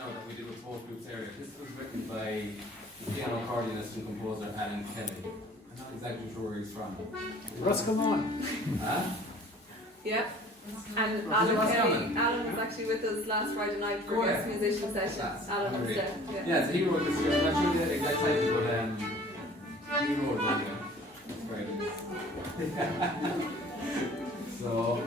That we did with Folk Groups area. This was written by the piano accordionist and composer Alan Kelly. I'm not exactly sure where he's from. Roscommon. Huh? Yeah. And Was it Alan Kelly, Roscommon? Alan was actually with us last Friday night for Go a guest ahead. musician session. That's Alan was great. there. Yeah. Yeah, so he wrote this year. I'm not sure the exact title, but he wrote it anyway. It's very nice. So,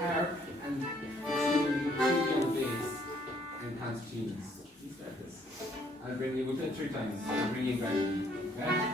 harp and two young bass and concertinas. He said this. I'll bring you, we've done 3 times. I'll bring you gradually. Okay?